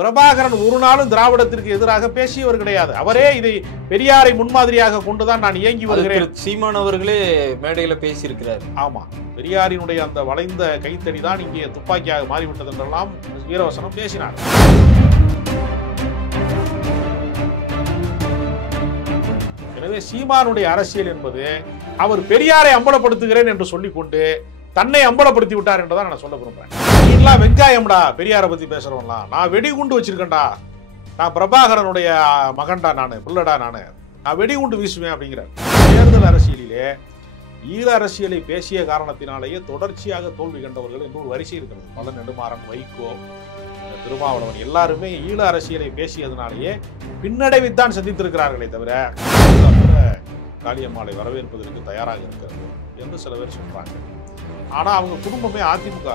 பிரபாகரன் ஒரு நாளும் திராவிடத்திற்கு எதிராக பேசியவர் கிடையாது. அவரே இதை பெரியாரை முன்மாதிரியாக கொண்டுதான் நான் இயங்கி வருகிறேன். சீமான் அவர்களே மேடையில பேசியிருக்கிறார். ஆமா, பெரியாரினுடைய அந்த வளைந்த கைத்தடி தான் இங்கே துப்பாக்கியாக மாறிவிட்டது என்றெல்லாம் வீரவசனம் பேசினார். எனவே சீமானுடைய அரசியல் என்பது அவர் பெரியாரை அம்பலப்படுத்துகிறேன் என்று சொல்லிக்கொண்டு தன்னை அம்பலப்படுத்தி விட்டார் என்றுதான் நான் சொல்ல விரும்புறேன். நீலாம் வெங்காயம்டா பெரியாரை பத்தி பேசுறவன்லாம், நான் வெடிகுண்டு வச்சிருக்கேன்டா, நான் பிரபாகரனுடைய மகன்டா, நானு பிள்ளடா, நான் வெடிகுண்டு வீசுவேன் அப்படிங்கிறார். தேர்தல் அரசியலிலே ஈழ அரசியலை பேசிய காரணத்தினாலேயே தொடர்ச்சியாக தோல்வி கண்டவர்கள் இன்னொரு வரிசை இருக்கிறது. பல நெடுமாறன், வைகோ, திருமாவளவன் எல்லாருமே ஈழ அரசியலை பேசியதனாலேயே பின்னடைவைத்தான் சந்தித்திருக்கிறார்களே தவிர காளியம்மாளை வரவேற்பதற்கு தயாராக இருக்கிறது என்று சில பேர் சொல்றாங்க. ஆனா அவங்க குடும்பமே அதிமுக.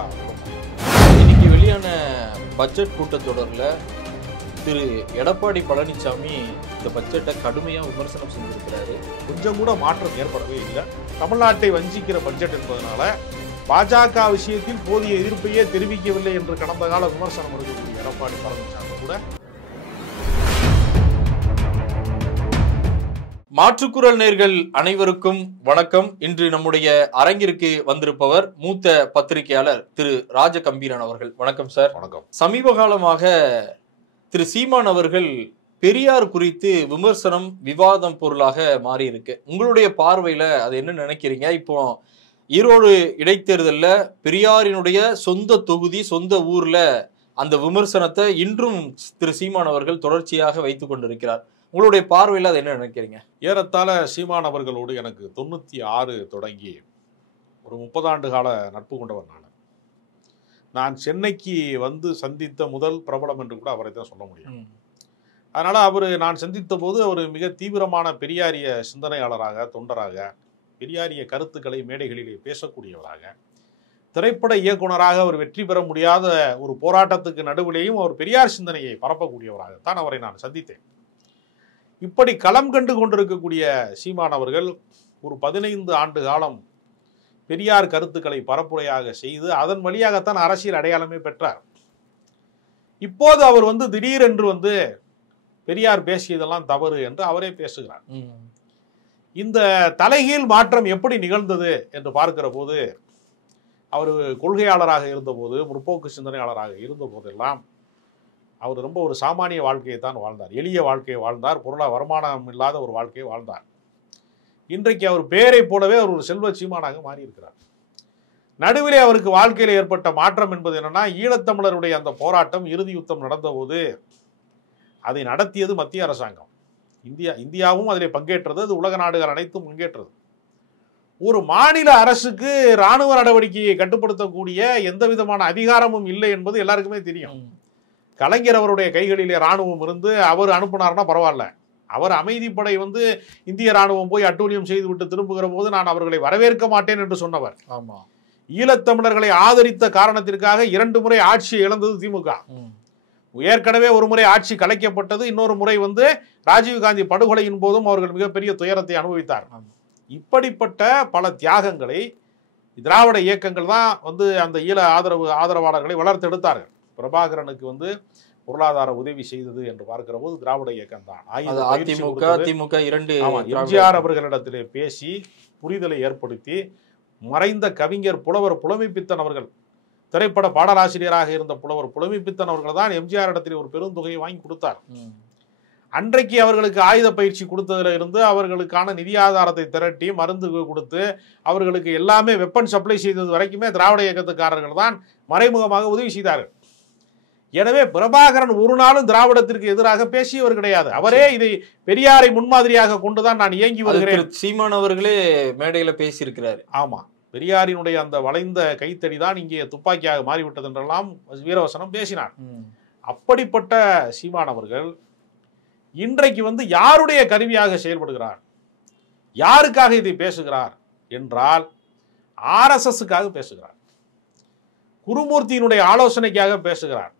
இன்னைக்கு வெளியான பட்ஜெட் கூட்டத்தொடரில் திரு எடப்பாடி பழனிசாமி இந்த பட்ஜெட்டை கடுமையாக விமர்சனம் செஞ்சிருக்கிறாரு. கொஞ்சம் கூட மாற்றம் ஏற்படவே இல்லை. தமிழ்நாட்டை வஞ்சிக்கிற பட்ஜெட் என்பதனால பாஜக விஷயத்தில் போதிய எதிர்ப்பையே தெரிவிக்கவில்லை என்று கடந்த கால விமர்சனம் இருக்கக்கூடிய எடப்பாடி பழனிசாமி கூட மாற்றுக்குரல் நேயர்கள் அனைவருக்கும் வணக்கம். இன்று நம்முடைய அரங்கிற்கு வந்திருப்பவர் மூத்த பத்திரிகையாளர் திரு ராஜகம்பீரன் அவர்கள். வணக்கம் சார். வணக்கம். சமீப காலமாக திரு சீமான் அவர்கள் பெரியார் குறித்து விமர்சனம் விவாதம் பொருளாக மாறி இருக்கு. உங்களுடைய பார்வையில அது என்ன நினைக்கிறீங்க? இப்போ ஈரோடு இடைத்தேர்தலில் பெரியாரினுடைய சொந்த தொகுதி, சொந்த ஊர்ல அந்த விமர்சனத்தை இன்றும் திரு சீமான் அவர்கள் தொடர்ச்சியாக வைத்துக் கொண்டிருக்கிறார். உங்களுடைய பார்வையில் அது என்ன நினைக்கிறீங்க? ஏறத்தாழ சீமான் அவர்களோடு எனக்கு 96 தொடங்கி ஒரு 30 ஆண்டு கால நட்பு கொண்டவர். நான் சென்னைக்கு வந்து சந்தித்த முதல் பிரபலம் என்று கூட அவரை தான் சொல்ல முடியும். அதனால நான் சந்தித்த போது அவர் மிக தீவிரமான பெரியாரிய சிந்தனையாளராக, தொண்டராக, பெரியாரிய கருத்துக்களை மேடைகளிலே பேசக்கூடியவராக, திரைப்பட இயக்குனராக அவர் வெற்றி பெற முடியாத ஒரு போராட்டத்துக்கு நடுவிலேயும் அவர் பெரியார் சிந்தனையை பரப்பக்கூடியவராகத்தான் அவரை நான் சந்தித்தேன். இப்படி களம் கண்டு கொண்டிருக்கக்கூடிய சீமான் அவர்கள் ஒரு 15 ஆண்டு காலம் பெரியார் கருத்துக்களை பரப்புரையாக செய்து அதன் வழியாகத்தான் அரசியல் அடையாளமே பெற்றார். இப்போது அவர் திடீரென்று பெரியார் பேசியதெல்லாம் தவறு என்று அவரே பேசுகிறார். இந்த தலைகீழ் மாற்றம் எப்படி நிகழ்ந்தது என்று பார்க்கிற போது, அவர் கொள்கையாளராக இருந்தபோது, முற்போக்கு சிந்தனையாளராக இருந்த போதெல்லாம் அவர் ரொம்ப ஒரு சாமானிய வாழ்க்கையை தான் வாழ்ந்தார். எளிய வாழ்க்கையை வாழ்ந்தார். வருமானம் இல்லாத ஒரு வாழ்க்கையை வாழ்ந்தார். இன்றைக்கு அவர் பெயரை போலவே அவர் ஒரு செல்வ சீமானாக மாறியிருக்கிறார். நடுவிலே அவருக்கு வாழ்க்கையில் ஏற்பட்ட மாற்றம் என்பது என்னன்னா, ஈழத்தமிழருடைய அந்த போராட்டம், இறுதி யுத்தம் நடந்தபோது அதை நடத்தியது மத்திய அரசாங்கம். இந்தியாவும் அதிலே பங்கேற்றது. அது உலக நாடுகள் அனைத்தும் பங்கேற்றது. ஒரு மாநில அரசுக்கு இராணுவ நடவடிக்கையை கட்டுப்படுத்தக்கூடிய எந்த விதமான அதிகாரமும் இல்லை என்பது எல்லாருக்குமே தெரியும். கலைஞர் அவருடைய கைகளிலே இராணுவம் இருந்து அவர் அனுப்பினார்னா பரவாயில்ல. அவர் அமைதிப்படை இந்திய இராணுவம் போய் அட்டூழியம் செய்து விட்டு திரும்புகிற போது நான் அவர்களை வரவேற்க மாட்டேன் என்று சொன்னவர். ஆமா, ஈழத்தமிழர்களை ஆதரித்த காரணத்திற்காக 2 முறை ஆட்சியை இழந்தது திமுக. ஏற்கனவே ஒரு முறை ஆட்சி கலைக்கப்பட்டது. இன்னொரு முறை ராஜீவ்காந்தி படுகொலையின் போதும் அவர்கள் மிகப்பெரிய துயரத்தை அனுபவித்தார். இப்படிப்பட்ட பல தியாகங்களை திராவிட இயக்கங்கள் தான் அந்த ஈழ ஆதரவாளர்களை வளர்த்தெடுத்தார்கள். பிரபாகரனுக்கு பொருளாதார உதவி செய்தது என்று பார்க்கிற போது திராவிட இயக்கம் தான். அதிமுக எம்ஜிஆர் அவர்களிடத்திலே பேசி புரிதலை ஏற்படுத்தி மறைந்த கவிஞர் புலவர் புலமைப்பித்தன் அவர்கள், திரைப்பட பாடலாசிரியராக இருந்த புலவர் புலமைப்பித்தன் அவர்கள் தான் எம்ஜிஆர் இடத்திலே ஒரு பெருந்தொகையை வாங்கி கொடுத்தார். அன்றைக்கு அவர்களுக்கு ஆயுத பயிற்சி கொடுத்ததுல இருந்து அவர்களுக்கான நிதி ஆதாரத்தை திரட்டி மருந்து கொடுத்து அவர்களுக்கு எல்லாமே வெப்பன் சப்ளை செய்தது வரைக்குமே திராவிட இயக்கத்துக்காரர்கள் தான் மறைமுகமாக உதவி செய்தார்கள். எனவே பிரபாகரன் ஒரு நாளும் திராவிடத்திற்கு எதிராக பேசியவர் கிடையாது. அவரே இதை பெரியாரை முன்மாதிரியாக கொண்டுதான் நான் இயங்கி வருகிறேன். சீமான் அவர்களே மேடையில பேசியிருக்கிறார். ஆமா, பெரியாரினுடைய அந்த வளைந்த கைத்தடி தான் இங்கே துப்பாக்கியாக மாறிவிட்டது என்றெல்லாம் வீரவசனம் பேசினார். அப்படிப்பட்ட சீமான் அவர்கள் இன்றைக்கு யாருடைய கருவியாக செயல்படுகிறார், யாருக்காக இதை பேசுகிறார் என்றால் RSSக்காக பேசுகிறார். குருமூர்த்தியினுடைய ஆலோசனைக்காக பேசுகிறார்.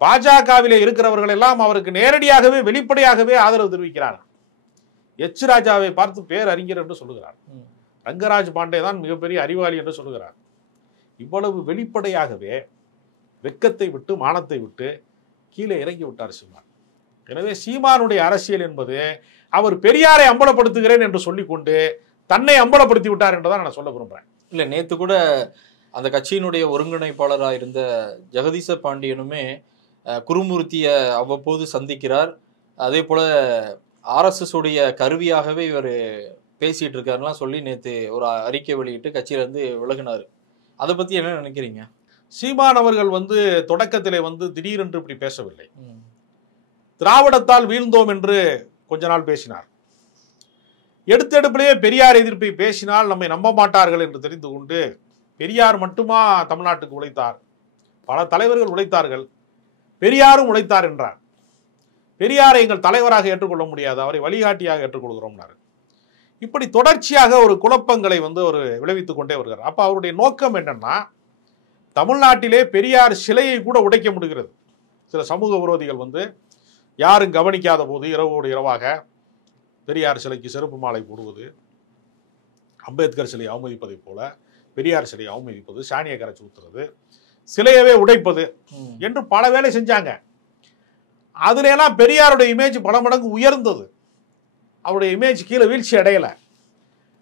பாஜகவிலே இருக்கிறவர்கள் எல்லாம் அவருக்கு நேரடியாகவே வெளிப்படையாகவே ஆதரவு தெரிவிக்கிறார். எச் ராஜாவை பார்த்து பேரறிஞர் என்று சொல்லுகிறார். ரங்கராஜ் பாண்டே தான் மிகப்பெரிய அறிவாளி என்று சொல்லுகிறார். இவ்வளவு வெளிப்படையாகவே வெட்கத்தை விட்டு, மானத்தை விட்டு கீழே இறங்கி விட்டார் சீமான். எனவே சீமானுடைய அரசியல் என்பது அவர் பெரியாரை அம்பலப்படுத்துகிறேன் என்று சொல்லிக்கொண்டு தன்னை அம்பலப்படுத்தி விட்டார் என்றுதான் நான் சொல்ல விரும்புறேன். இல்ல, நேத்து கூட அந்த கட்சியினுடைய ஒருங்கிணைப்பாளராக இருந்த ஜெகதீச பாண்டியனுமே குருமூர்த்திய அவ்வப்போது சந்திக்கிறார். அதே போல ஆர்எஸ்எஸ் உடைய கருவியாகவே இவர் பேசிட்டு இருக்காருலாம் சொல்லி நேத்து ஒரு அறிக்கை வெளியிட்டு கட்சியில இருந்து விலகினாரு. அதை பத்தி என்ன நினைக்கிறீங்க? சீமான் அவர்கள் தொடக்கத்திலே திடீரென்று இப்படி பேசவில்லை. திராவிடத்தால் வீழ்ந்தோம் என்று கொஞ்ச நாள் பேசினார். எடுத்தெடுப்பிலேயே பெரியார் எதிர்ப்பை பேசினால் நம்மை நம்ப மாட்டார்கள் என்று தெரிந்து கொண்டு பெரியார் மட்டுமா தமிழ்நாட்டுக்கு உழைத்தார், பல தலைவர்கள் உழைத்தார்கள், பெரியாரும் உழைத்தார் என்றார். பெரியாரை எங்கள் தலைவராக ஏற்றுக்கொள்ள முடியாது, அவரை வழிகாட்டியாக ஏற்றுக்கொள்கிறோம்னாரு. இப்படி தொடர்ச்சியாக ஒரு குழப்பங்களை அவர் விளைவித்துக் கொண்டே வருகிறார். அப்ப அவருடைய நோக்கம் என்னன்னா, தமிழ்நாட்டிலே பெரியார் சிலையை கூட உடைக்க முடிகிறது. சில சமூக விரோதிகள் யாரும் கவனிக்காத போது இரவோடு இரவாக பெரியார் சிலைக்கு செருப்பு மாலை போடுவது, அம்பேத்கர் சிலையை அவமதிப்பதை போல பெரியார் சிலையை அவமதிப்பது, சாணியை கரைச்சி ஊத்துறது, சிலையவே உடைப்பது என்று பல வேலை செஞ்சாங்க. அதுல எல்லாம் பெரியாருடைய இமேஜ் பல மடங்கு உயர்ந்தது, அவருடைய இமேஜ் கீழே வீழ்ச்சி அடையல.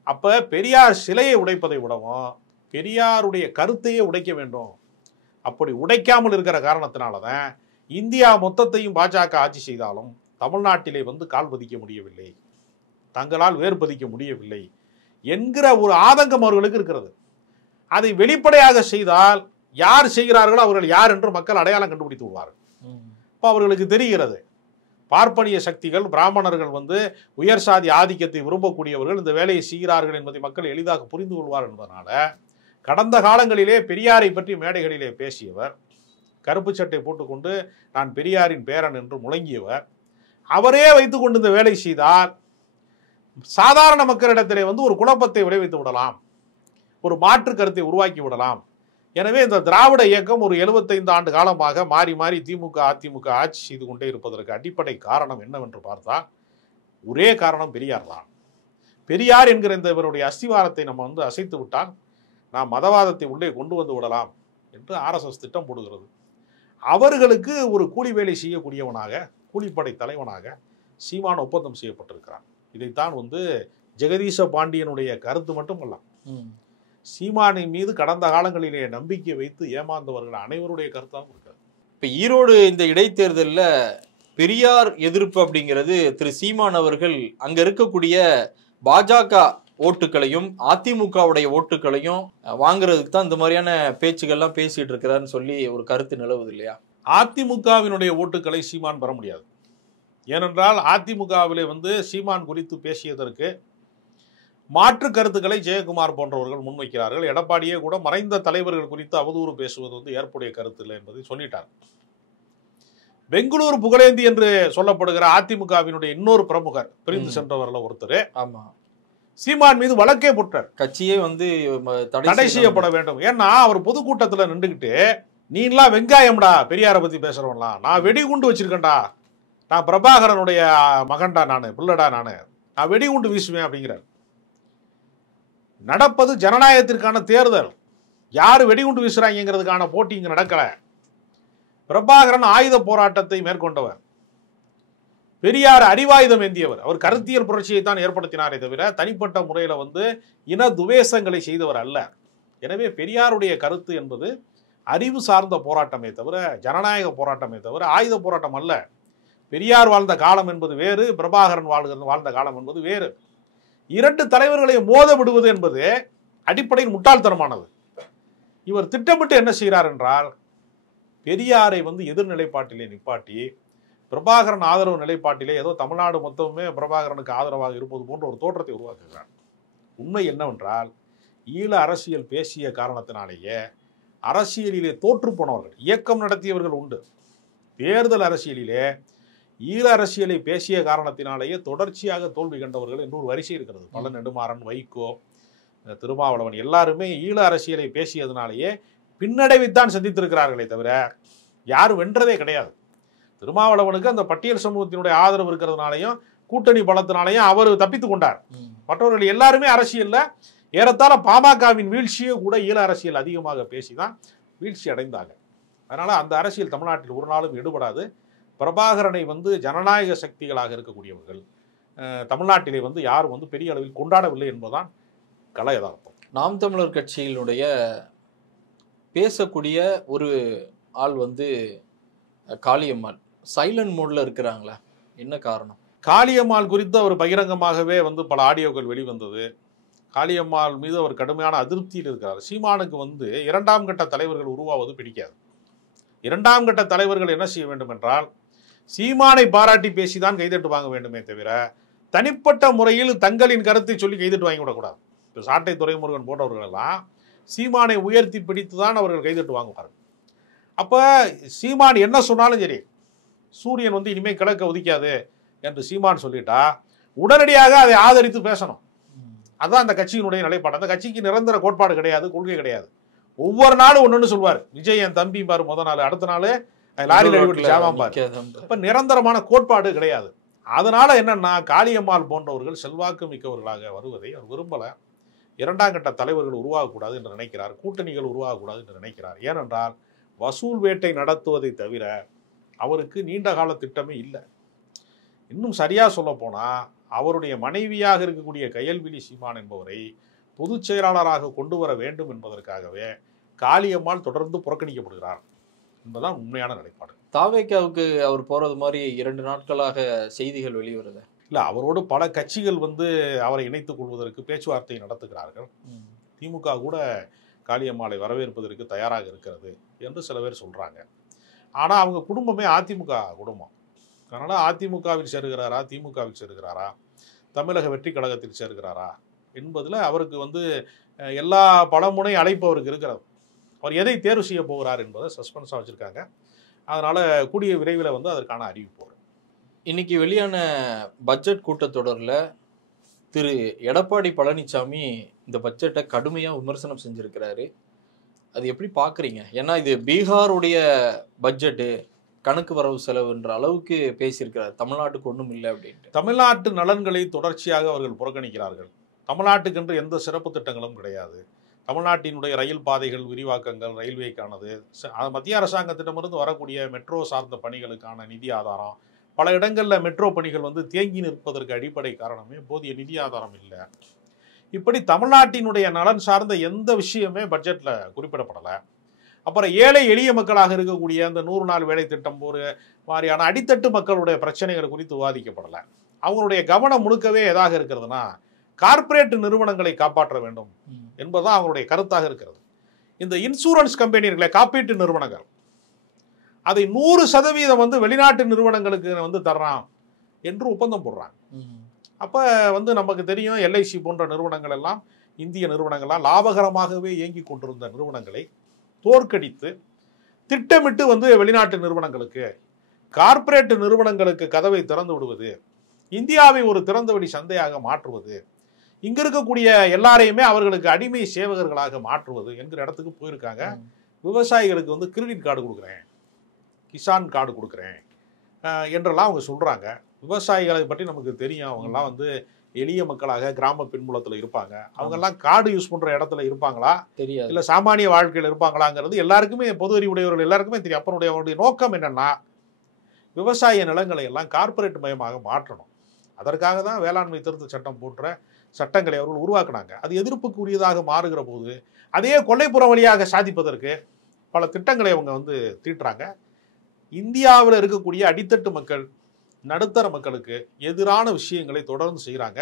அப்ப பெரியார் சிலையை உடைப்பதை விடவும் பெரியாருடைய கருத்தையே உடைக்க வேண்டும். அப்படி உடைக்காமல் இருக்கிற காரணத்தினாலதான் இந்தியா மொத்தத்தையும் பாஜக ஆட்சி செய்தாலும் தமிழ்நாட்டிலே கால் பதிக்க முடியவில்லை, தங்களால் வேர் பதிக்க முடியவில்லை என்கிற ஒரு ஆதங்கம் அவர்களுக்கு இருக்கிறது. அதை வெளிப்படையாக செய்தால் யார் செய்கிறார்களோ அவர்கள் யார் என்று மக்கள் அடையாளம் கண்டுபிடித்து விடுவார்கள். இப்போ அவர்களுக்கு தெரிகிறது, பார்ப்பனிய சக்திகள், பிராமணர்கள் உயர் சாதி ஆதிக்கத்தை விரும்பக்கூடியவர்கள் இந்த வேலையை செய்கிறார்கள் என்பதை மக்கள் எளிதாக புரிந்து கொள்வார் என்பதனால கடந்த காலங்களிலே பெரியாரை பற்றி மேடைகளிலே பேசியவர், கருப்பு சட்டை போட்டுக்கொண்டு நான் பெரியாரின் பேரன் என்று முழங்கியவர், அவரே வைத்துக் கொண்டு இந்த வேலை செய்தால் சாதாரண மக்களிடத்திலே ஒரு குழப்பத்தை விளைவித்து விடலாம், ஒரு மாற்று கருத்தை உருவாக்கி விடலாம். எனவே இந்த திராவிட இயக்கம் ஒரு 75 ஆண்டு காலமாக மாறி மாறி திமுக அதிமுக ஆட்சி செய்து கொண்டே இருப்பதற்கு அடிப்படை காரணம் என்னவென்று பார்த்தால் ஒரே காரணம் பெரியார் தான். பெரியார் என்கிற இந்த இவருடைய அஸ்திவாரத்தை நம்ம அசைத்து விட்டால் நாம் மதவாதத்தை உள்ளே கொண்டு வந்து விடலாம் என்று ஆர்எஸ்எஸ் திட்டம் போடுகிறது. அவர்களுக்கு ஒரு கூலி வேலை செய்யக்கூடியவனாக, கூலிப்படை தலைவனாக சீமான் ஒப்பந்தம் செய்யப்பட்டிருக்கிறான். இதைத்தான் ஜெகதீச பாண்டியனுடைய கருத்து மட்டுமல்ல, சீமானின் மீது கடந்த காலங்களிலே நம்பிக்கை வைத்து ஏமாந்தவர்கள் அனைவருடைய கருத்தாகவும் இருக்காது. இப்ப ஈரோடு இந்த இடைத்தேர்தலில் பெரியார் எதிர்ப்பு அப்படிங்கிறது திரு சீமான் அவர்கள் அங்க இருக்கக்கூடிய பாஜக ஓட்டுகளையும் அதிமுகவுடைய ஓட்டுகளையும் வாங்குறதுக்கு தான் இந்த மாதிரியான பேச்சுக்கள்லாம் பேசிட்டு இருக்கிறாருன்னு சொல்லி ஒரு கருத்து நிலவுது இல்லையா? அதிமுகவினுடைய ஓட்டுக்களை சீமான் பெற முடியாது. ஏனென்றால் அதிமுகவிலே சீமான் குறித்து பேசியதற்கு மாற்று கருத்துக்களை ஜெயக்குமார் போன்றவர்கள் முன்வைக்கிறார்கள். எடப்பாடியே கூட மறைந்த தலைவர்கள் குறித்து அவதூறு பேசுவது ஏற்புடைய கருத்து இல்லை என்பதை சொல்லிட்டார். பெங்களூர் புகழேந்தி என்று சொல்லப்படுகிற அதிமுகவினுடைய இன்னொரு பிரமுகர் பிரிந்து சென்றவர்கள் ஒருத்தர் சீமான் மீது வழக்கே போட்டார். கட்சியே தடை செய்யப்பட வேண்டும். ஏன்னா அவர் பொதுக்கூட்டத்தில் நின்றுகிட்டு நீ எல்லாம் வெங்காயம்டா, பெரியாரை பத்தி பேசுறவன்லாம், நான் வெடிகுண்டு வச்சிருக்கேன்டா, நான் பிரபாகரனுடைய மகன்டா, நானு பிள்ளடா, நான் வெடிகுண்டு வீசுவேன் அப்படிங்கிறார். நடப்பது ஜனநாயகத்திற்கான தேர்தல், யாரு வெடிகுண்டு வீசுறாங்கிறதுக்கான போட்டி இங்க நடக்கல. பிரபாகரன் ஆயுத போராட்டத்தை மேற்கொண்டவர், பெரியார் அறிவாயுதம் ஏந்தியவர், அவர் கருத்தியல் புரட்சியை தான் ஏற்படுத்தினாரே தவிர தனிப்பட்ட முறையில் இன துவேஷங்களை செய்தவர் அல்ல. எனவே பெரியாருடைய கருத்து என்பது அறிவு சார்ந்த போராட்டமே தவிர ஜனநாயக போராட்டமே தவிர ஆயுத போராட்டம் அல்ல. பெரியார் வாழ்ந்த காலம் என்பது வேறு, பிரபாகரன் வாழ்ந்த காலம் என்பது வேறு. இரண்டு தலைவர்களை மோத விடுவது என்பது அடிப்படையில் முட்டாள்தனமானது. இவர் திட்டமிட்டு என்ன செய்கிறார் என்றால், பெரியாரை எதிர்நிலைப்பாட்டிலே நிப்பாட்டி பிரபாகரன் ஆதரவு நிலைப்பாட்டிலே ஏதோ தமிழ்நாடு மொத்தமுமே பிரபாகரனுக்கு ஆதரவாக இருப்பது போன்ற ஒரு தோற்றத்தை உருவாக்குகிறார். உண்மை என்னவென்றால், ஈழ அரசியல் பேசிய காரணத்தினாலேயே அரசியலிலே தோற்று போனவர்கள், இயக்கம் நடத்தியவர்கள் உண்டு. தேர்தல் அரசியலிலே ஈழ அரசியலை பேசிய காரணத்தினாலேயே தொடர்ச்சியாக தோல்வி கண்டவர்கள் என்று ஒரு வரிசை இருக்கிறது. பல நெடுமாறன், வைகோ, திருமாவளவன் எல்லாருமே ஈழ அரசியலை பேசியதுனாலேயே பின்னடைவைத்தான் சந்தித்திருக்கிறார்களே தவிர யாரும் வென்றதே கிடையாது. திருமாவளவனுக்கு அந்த பட்டியல் சமூகத்தினுடைய ஆதரவு இருக்கிறதுனாலையும் கூட்டணி பலத்தினாலையும் அவர் தப்பித்து கொண்டார். மற்றவர்கள் எல்லாருமே அரசியல்ல ஏறத்தாழ பாமகவின் வீழ்ச்சியே கூட ஈழ அரசியல் அதிகமாக பேசிதான் வீழ்ச்சி அடைந்தாங்க. அதனால அந்த அரசியல் தமிழ்நாட்டில் ஒரு நாளும் எடுபடாது. பிரபாகரனை வந்து ஜனநாயக சக்திகளாக இருக்கக்கூடியவர்கள் தமிழ்நாட்டிலே வந்து யாரும் வந்து பெரிய அளவில் கொண்டாடவில்லை என்பதுதான் கல யதார்த்தம். நாம் தமிழர் கட்சியினுடைய பேசக்கூடிய ஒரு ஆள் வந்து காளியம்மாள் சைலண்ட் மோட்ல இருக்கிறாங்களா, என்ன காரணம்? காளியம்மாள் குறித்து அவர் பகிரங்கமாகவே வந்து பல ஆடியோக்கள் வெளிவந்தது. காளியம்மாள் மீது அவர் கடுமையான அதிருப்தியில் இருக்கிறார். சீமானுக்கு வந்து இரண்டாம் கட்ட தலைவர்கள் உருவாவது பிடிக்காது. இரண்டாம் கட்ட தலைவர்கள் என்ன செய்ய வேண்டும் என்றால் சீமானை பாராட்டி பேசிதான் கைதட்டு வாங்க வேண்டுமே தவிர தனிப்பட்ட முறையில் தங்களின் கருத்தை சொல்லி கைதட்டு வாங்கி விடக்கூடாது. இப்போ சாட்டை துரைமுருகன் போன்றவர்கள் எல்லாம் சீமானை உயர்த்தி பிடித்து தான் அவர்கள் கைதட்டு வாங்குவார்கள். அப்போ சீமான் என்ன சொன்னாலும் சரி, சூரியன் வந்து இனிமேல் கிழக்க உதிக்காது என்று சீமான் சொல்லிட்டா உடனடியாக அதை ஆதரித்து பேசணும். அதுதான் அந்த கட்சியினுடைய நிலைப்பாடு. அந்த கட்சிக்கு நிரந்தர கோட்பாடு கிடையாது, கொள்கை கிடையாது. ஒவ்வொரு நாளும் ஒன்னொன்னு சொல்வார். விஜய் என் தம்பி பாரு முத நாள், அடுத்த நாள் லாரியில் அடிபட்டு ஜாமான் பாரு. இப்ப நிரந்தரமான கோட்பாடு கிடையாது. அதனால என்னன்னா காளியம்மாள் போன்றவர்கள் செல்வாக்கு மிக்கவர்களாக வருவதை அவர் விரும்பல. இரண்டாம் கட்ட தலைவர்கள் உருவாகக்கூடாது என்று நினைக்கிறார், கூட்டணிகள் உருவாகக்கூடாது என்று நினைக்கிறார். ஏனென்றால் வசூல் வேட்டை நடத்துவதை தவிர அவருக்கு நீண்ட கால திட்டமே இல்லை. இன்னும் சரியா சொல்ல போனா அவருடைய மனைவியாக இருக்கக்கூடிய கயல்விழி சீமான் என்பவரை பொதுச் செயலாளராக கொண்டு வர வேண்டும் என்பதற்காகவே காளியம்மாள் தொடர்ந்து புறக்கணிக்கப்படுகிறார் என்பதுதான் உண்மையான நிலைப்பாடு. தாவேக்காவுக்கு அவர் போறது மாதிரி 2 நாட்களாக செய்திகள் வெளிவருது. இல்ல, அவரோடு பல கட்சிகள் வந்து அவரை இணைத்துக் கொள்வதற்கு பேச்சுவார்த்தை நடத்துகிறார்கள். திமுக கூட காளியம்மாளை வரவேற்பதற்கு தயாராக இருக்கிறது என்று சில பேர் சொல்றாங்க. ஆனா அவங்க குடும்பமே அதிமுக குடும்பம். அதனால அதிமுகவில் சேருகிறாரா, திமுகவில் சேருகிறாரா, தமிழக வெற்றி கழகத்தில் சேருகிறாரா என்பதில் அவருக்கு வந்து எல்லா பலமுனை அழைப்பு அவருக்கு இருக்கிறது. அவர் எதை தேர்வு செய்ய போகிறார் என்பதை சஸ்பென்ஸாக வச்சுருக்காங்க. அதனால் கூடிய விரைவில் வந்து அதற்கான அறிவிப்பு வரும். இன்னைக்கு வெளியான பட்ஜெட் கூட்டத்தொடரில் திரு எடப்பாடி பழனிசாமி இந்த பட்ஜெட்டை கடுமையாக விமர்சனம் செஞ்சுருக்கிறாரு. அது எப்படி பார்க்குறீங்க? ஏன்னா இது பீகாருடைய பட்ஜெட்டு, கணக்கு வரவு செலவுன்ற அளவுக்கு பேசியிருக்கிறார். தமிழ்நாட்டுக்கு ஒன்றும் இல்லை அப்படின்ட்டு. தமிழ்நாட்டு நலன்களை தொடர்ச்சியாக அவர்கள் புறக்கணிக்கிறார்கள். தமிழ்நாட்டுக்கென்று எந்த சிறப்பு திட்டங்களும் கிடையாது. தமிழ்நாட்டினுடைய ரயில் பாதைகள் விரிவாக்கங்கள், ரயில்வேக்கானது, மத்திய அரசாங்கத்திடமிருந்து வரக்கூடிய மெட்ரோ சார்ந்த பணிகளுக்கான நிதி ஆதாரம், பல இடங்களில் மெட்ரோ பணிகள் வந்து தேங்கி நிற்பதற்கு அடிப்படை காரணமே போதிய நிதி ஆதாரம் இல்லை. இப்படி தமிழ்நாட்டினுடைய நலன் சார்ந்த எந்த விஷயமே பட்ஜெட்டில் குறிப்பிடப்படலை. அப்புறம் ஏழை எளிய மக்களாக இருக்கக்கூடிய அந்த 100 நாள் வேலை திட்டம் ஒரு மாதிரியான அடித்தட்டு மக்களுடைய பிரச்சனைகள் குறித்து விவாதிக்கப்படலை. அவங்களுடைய கவனம் முழுக்கவே எதாக இருக்கிறதுனா கார்ப்பரேட் நிறுவனங்களை காப்பாற்ற வேண்டும் என்பதுதான் அவங்களுடைய கருத்தாக இருக்கிறது. இந்த இன்சூரன்ஸ் கம்பெனிகளை, காப்பீட்டு நிறுவனங்கள், அதை 100% வந்து வெளிநாட்டு நிறுவனங்களுக்கு வந்து தர்றான் என்று ஒப்பந்தம் போடுறாங்க. அப்போ வந்து நமக்கு தெரியும் எல்ஐசி போன்ற நிறுவனங்கள் எல்லாம், இந்திய நிறுவனங்கள்லாம் லாபகரமாகவே இயங்கி கொண்டிருந்த நிறுவனங்களை தோற்கடித்து திட்டமிட்டு வந்து வெளிநாட்டு நிறுவனங்களுக்கு, கார்ப்பரேட் நிறுவனங்களுக்கு கதவை திறந்து விடுவது, இந்தியாவை ஒரு திறந்தவெளி சந்தையாக மாற்றுவது, இங்க இருக்கக்கூடிய எல்லாரையுமே அவர்களுக்கு அடிமை சேவகர்களாக மாற்றுவது என்கிற இடத்துக்கு போயிருக்காங்க. விவசாயிகளுக்கு வந்து கிரெடிட் கார்டு கொடுக்குறேன், கிசான் கார்டு கொடுக்குறேன் என்றெல்லாம் அவங்க சொல்றாங்க. விவசாயிகளை பற்றி நமக்கு தெரியும். அவங்கெல்லாம் வந்து எளிய மக்களாக கிராம பின்புலத்தில் இருப்பாங்க. அவங்கெல்லாம் கார்டு யூஸ் பண்ற இடத்துல இருப்பாங்களா, தெரியாது, இல்லை சாமானிய வாழ்க்கையில் இருப்பாங்களாங்கிறது எல்லாருக்குமே, பொது அறிவுடையவர்கள் எல்லாருக்குமே தெரியும். அப்பனுடைய அவருடைய நோக்கம் என்னன்னா விவசாய நிலங்களை எல்லாம் கார்ப்பரேட் மயமாக மாற்றணும். அதற்காக தான் வேளாண்மை திருத்த சட்டம் போன்ற சட்டங்களை அவர்கள் உருவாக்குனாங்க. அது எதிர்ப்புக்குரியதாக மாறுகிற போது அதே கொல்லைப்புற வழியாக சாதிப்பதற்கு பல திட்டங்களை அவங்க வந்து தீட்டுறாங்க. இந்தியாவில் இருக்கக்கூடிய அடித்தட்டு மக்கள், நடுத்தர மக்களுக்கு எதிரான விஷயங்களை தொடர்ந்து செய்கிறாங்க.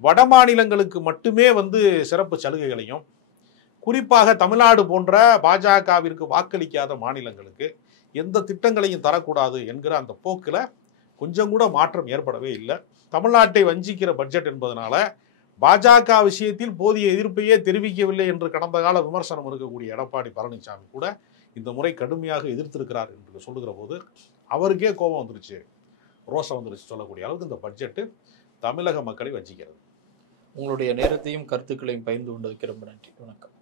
வட மாநிலங்களுக்கு மட்டுமே வந்து சிறப்பு சலுகைகளையும், குறிப்பாக தமிழ்நாடு போன்ற பாஜகவிற்கு வாக்களிக்காத மாநிலங்களுக்கு எந்த திட்டங்களையும் தரக்கூடாது என்கிற அந்த போக்கில் கொஞ்சம் கூட மாற்றம் ஏற்படவே இல்லை. தமிழ்நாட்டை வஞ்சிக்கிற பட்ஜெட் என்பதனால பாஜக விஷயத்தில் போதிய எதிர்ப்பையே தெரிவிக்கவில்லை என்று கடந்த கால விமர்சனம் இருக்கக்கூடிய எடப்பாடி பழனிசாமி கூட இந்த முறை கடுமையாக எதிர்த்திருக்கிறார் என்று சொல்லுகிற போது அவருக்கே கோபம் வந்துருச்சு, ரோஷம் வந்துருச்சு சொல்லக்கூடிய அளவுக்கு இந்த பட்ஜெட்டு தமிழக மக்களை வஞ்சிக்கிறது. உங்களுடைய நேரத்தையும் கருத்துக்களையும் பகிர்ந்து கொண்டதுக்கு ரொம்ப நன்றி. வணக்கம்.